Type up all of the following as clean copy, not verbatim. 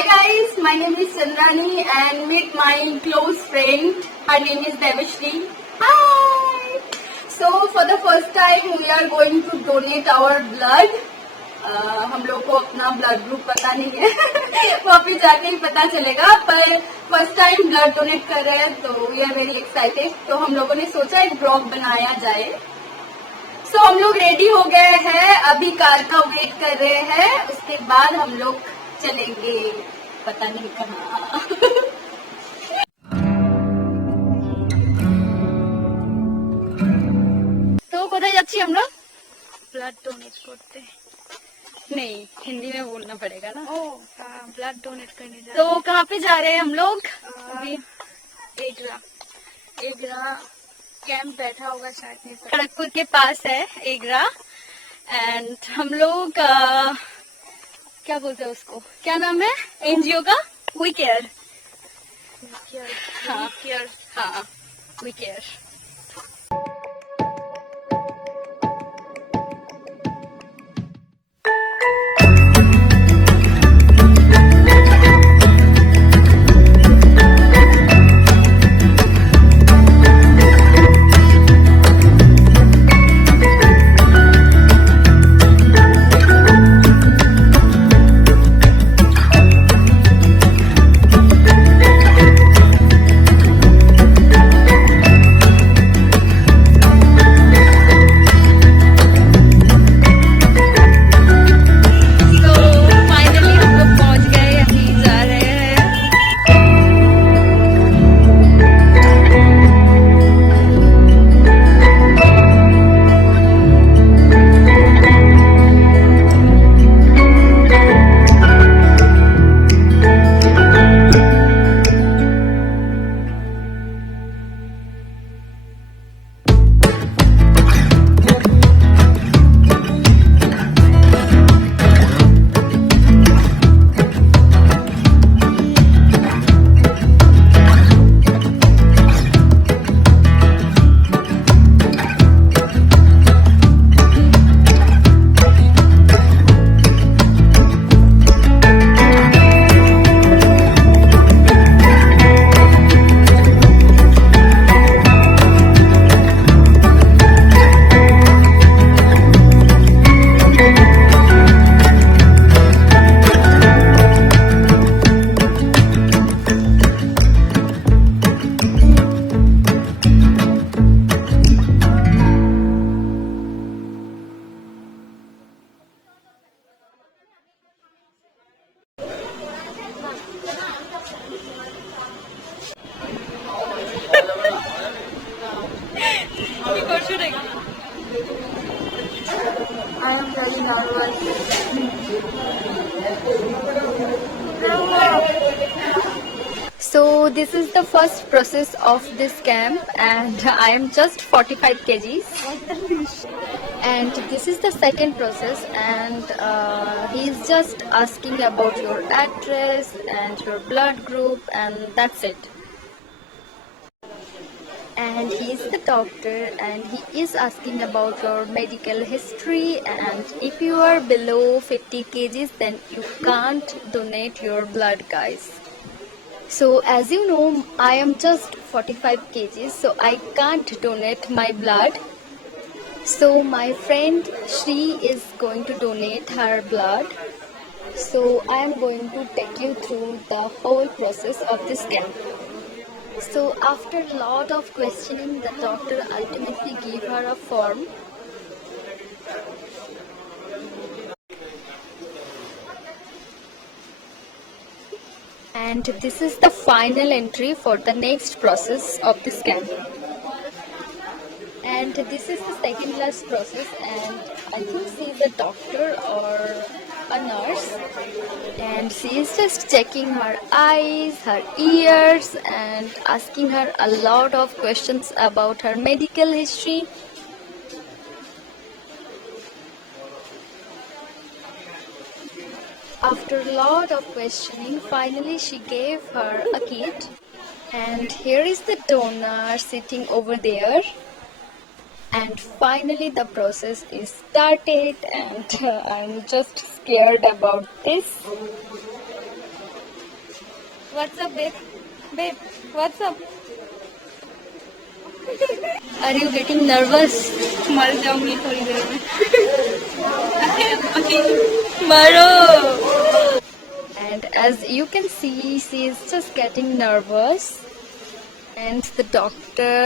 Hi guys, my name is Chandrani and meet my close friend. Her name is Devashri. Hi. So for the first time we are going to donate our blood. हम लोग को अपना blood group पता नहीं है वहाँ पे जाके ही पता चलेगा, पर फर्स्ट टाइम ब्लड डोनेट कर रहे हैं तो वी आर वेरी एक्साइटेड। तो हम लोगों ने सोचा एक ब्लॉग बनाया जाए। सो हम लोग रेडी हो गए हैं, अभी कार का वेट कर रहे हैं, उसके बाद हम लोग चलेंगे पता नहीं कहाँ। तो কোথায় যাচ্ছি আমরা? ब्लड डोनेट करते। नहीं, हिंदी में बोलना पड़ेगा ना। ब्लड डोनेट करने जा तो कहाँ पे जा रहे हैं हम लोग? अभी एगरा कैंप बैठा होगा शायद, नहीं पता। खड़गपुर के पास है एगरा, एंड हम लोग क्या बोलते हैं उसको, क्या नाम है एनजीओ का? We care. हाँ we care. I am very nervous. So this is the first process of this camp, and I am just 45 kgs. And this is the second process, and he is just asking about your address and your blood group, and that's it. And he is the doctor, and he is asking about your medical history, and if you are below 50 kgs then you can't donate your blood, guys. So as you know, I am just 45 kgs, so I can't donate my blood. So my friend Shri is going to donate her blood. So I am going to take you through the whole process of this camp. So after a lot of questioning, the doctor ultimately gave her a form. And this is the final entry for the next process of this camp. And this is the second last process, and I think she is a doctor or a nurse, and she is just checking her eyes, her ears, and asking her a lot of questions about her medical history. After a lot of questioning, finally she gave her a kit, and here is the donor sitting over there. And finally the process is started, and I'm just scared about this. What's up babe what's up. Are you getting nervous? मर जाऊंगी थोड़ी देर में। Maro! And as you can see, she is just getting nervous. And the doctor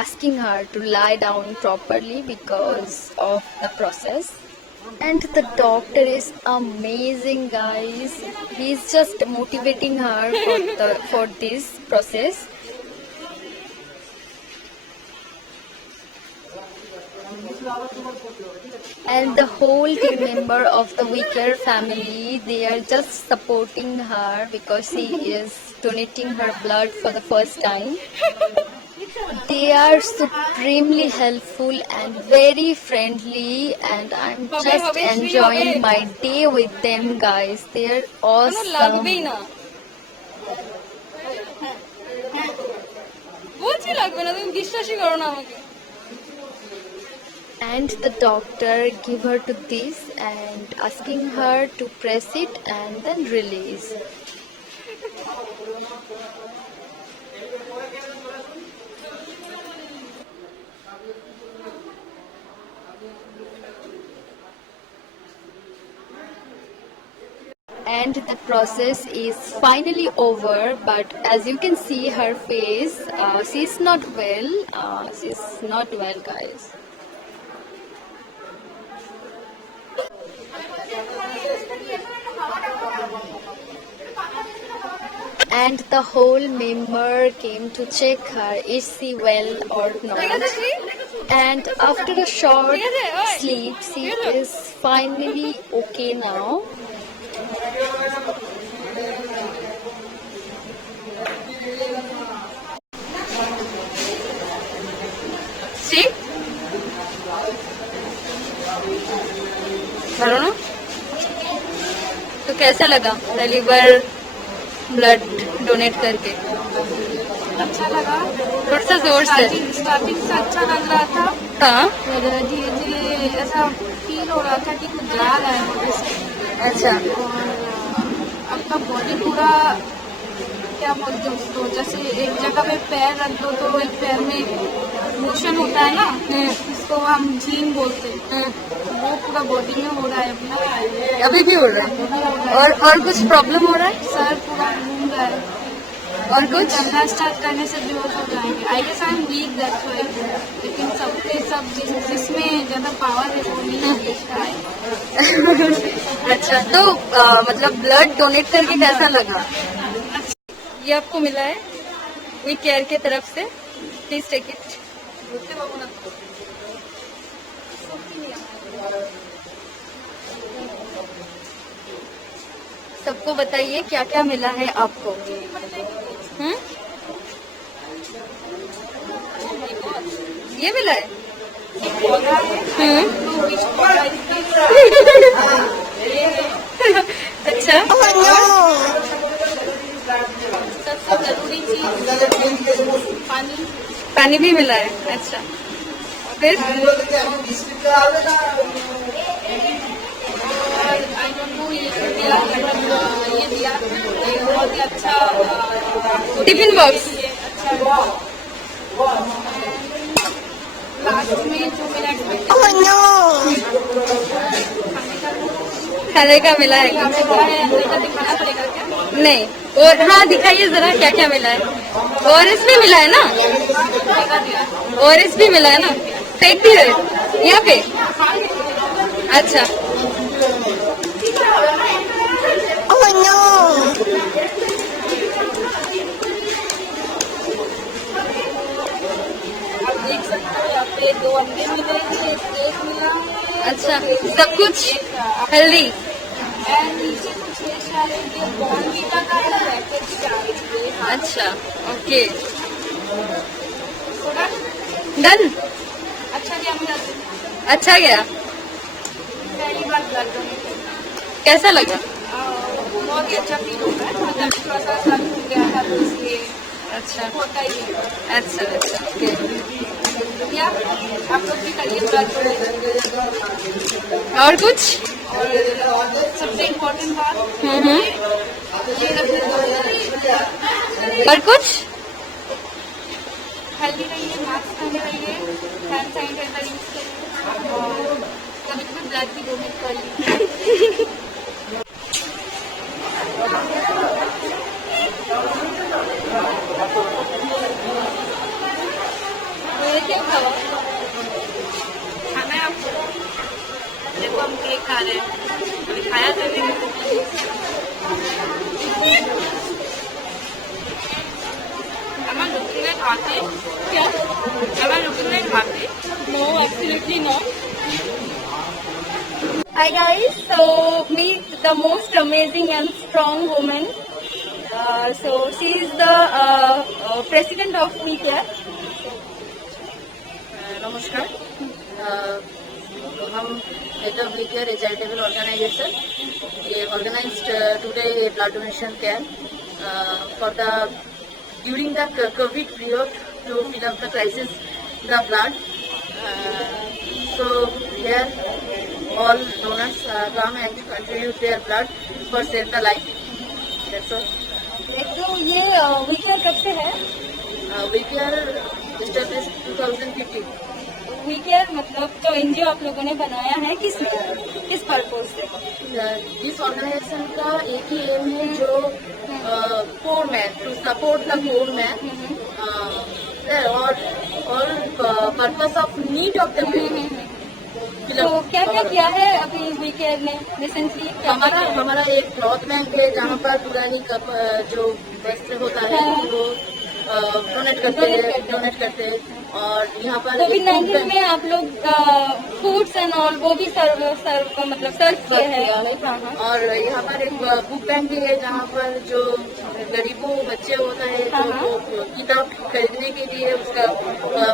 asking her to lie down properly because of the process. And the doctor is amazing, guys. He's just motivating her for this process. And the whole team member of the Wicker family, they are just supporting her because she is donating her blood for the first time. They are supremely helpful and very friendly, and I'm just enjoying my day with them, guys. They are awesome. And the doctor give her to this and asking her to press it and then release. And the process is finally over, but as you can see her face, she's not well. She's not well, guys. And the whole member came to check her, is she well or not. And after a short sleep, she is finally okay now. See? करो ना। तो कैसा लगा पहली बार blood donate करके? अच्छा लगा। थोड़ा सा जोर से। स्टार्टिंग से अच्छा लग रहा था। हाँ। धीरे धीरे ऐसा फील हो रहा था कि कुछ जा रहा है मुझे से। अच्छा। और आपका बॉडी पूरा क्या बोलते हैं उसको, जैसे एक जगह पे पैर रख दो तो एक पैर में मोशन होता है ना, इसको हम जीन बोलते हैं, वो पूरा बॉडी में हो रहा है अपना। अभी भी हो रहा है? और कुछ प्रॉब्लम हो रहा है? सर पूरा घूम रहा है। और कुछ चलना स्टार्ट करने से बेहोश हो जाएंगे। I guess I am weak that's why, लेकिन सबके सब जिसमें ज्यादा पावर है वो नहीं दिखता है। अच्छा, तो मतलब ब्लड डोनेट करके कैसा लगा? ये आपको मिला है वी केयर की तरफ से, प्लीज टेक इट। सबको बताइए क्या क्या मिला है आपको। ये मिला है? अच्छा। सबसे जरूरी चीज पानी। पानी भी मिला है? अच्छा, फिर ये दिया बहुत ही अच्छा टिफिन बॉक्स। लास्ट में जो मेरा खाने का मिला है कुछ? दिखाना पड़ेगा क्या? नहीं। और हाँ, दिखाइए जरा क्या क्या मिला है। ओआरएस भी मिला है ना? ओआरएस भी मिला है ना? फेंक भी है यहाँ पे? अच्छा। आप देख सकते हो यहाँ पे 2 अंडे मिले, एक मिला है। अच्छा, सब कुछ हेल्दी। एंड नीचे कुछ ये शायद ये बॉर्नवीटा का पैकेट भी आ रही है। अच्छा, ओके, थोड़ा डन। अच्छा गया मेरा दिन। अच्छा गया। पहली बार ब्लड डोनेट किया। कैसा लगा? बहुत ही अच्छा फील होता है, मतलब थोड़ा सा सर घूम गया था तो इसलिए अच्छा होता ही है। अच्छा अच्छा, ओके। या आप लोग भी करिए ब्लड डोनेट। और कुछ? और सबसे इम्पोर्टेंट बात, ये रखने दो और कुछ हेल्दी रहिए, मास्क पहने रहिए, हैंड सैनिटाइजर यूज करिए और कभी कभी ब्लड भी डोनेट करिए। ये क्या खावा? खाना है आपको? देखो हम केक खा रहे हैं, अभी खाया तो नहीं। Am I looking at Aarti? क्या? Am I looking at Aarti? No, absolutely not. Hi guys, so meet the most amazing and strong woman. So she is the president of WeCare. नमस्कार, हम head of WeCare a charitable organization. We organized today a blood donation camp for the during the COVID period to fill up the crisis the blood. So here all donors come and contribute their blood for save the life. That's all. तो ये WeCare कब से है? WeCare established 2015. WeCare मतलब जो NGO आप लोगों ने बनाया है किस पर्पज से? इस ऑर्गेनाइजेशन का एक ही एम है जो poor man to support the poor man और purpose of need of the तो क्या क्या किया है अभी WeCare ने रिसेंटली? हमारा एक क्लॉथ बैंक है जहाँ पर पुरानी कप जो वस्त्र होता है वो डोनेट करते हैं और यहाँ पर कोविड-19 में आप लोग फूड्स एंड ऑल वो भी सर्व किए हैं। और यहाँ पर एक बुक बैंक भी है जहाँ पर जो गरीबों बच्चे होता है जो किताब खरीदने के लिए उसका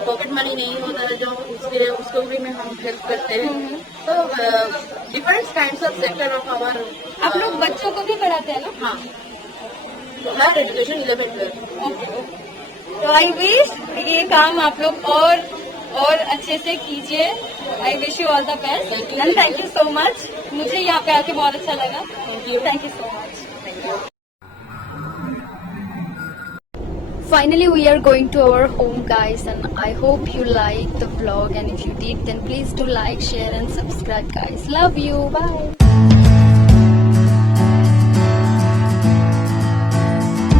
पॉकेट मनी नहीं होता है जो उसको भी में हम हेल्प करते हैं। तो different kinds of sector of our. आप लोग बच्चों को भी पढ़ाते हैं ना? हाँ, हायर एजुकेशन 11th। तो आई विश ये काम आप लोग और अच्छे से कीजिए। I wish you all the best and thank you so much. मुझे यहाँ पे आके बहुत अच्छा लगा। Thank you so much. Finally, we are going to our home, guys, and I hope you liked the vlog. And if you did, then please do like, share, and subscribe, guys. Love you. Bye.